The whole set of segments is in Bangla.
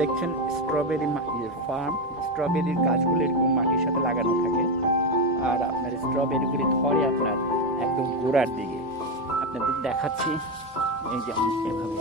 দেখছেন স্ট্রবেরি ফার্ম। স্ট্রবেরির গাছগুলো এরকম মাটির সাথে লাগানো থাকে, আর আপনার স্ট্রবেরিগুলি ধরে আপনার একদম গোড়ার দিকে। আপনাদের দেখাচ্ছি, এই যে এভাবে।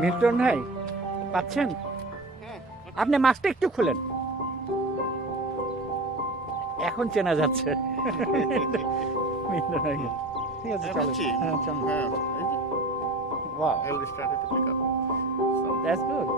মিল্টন ভাই, পাচ্ছেন? আপনি মাছটা একটু খুলেন, এখন চেনা যাচ্ছে। মিল্টন ভাই, ঠিক আছে, চলো। হ্যাঁ, চলো। Wow, that's good.